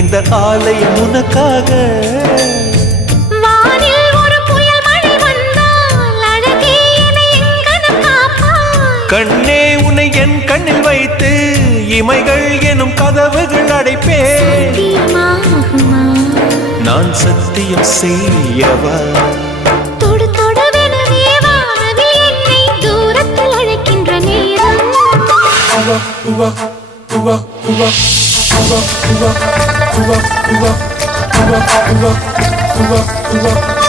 இந்த ஆலயம் உனக்காக. கண்ணே உன்னை என் கண்ணில் வைத்து இமைகள் எனும் கதவுகள் அடைப்பேன். தீர்மாகுமா நான் சத்தியம் செய்யவா? kulak kulak kulak kulak kulak kulak kulak kulak kulak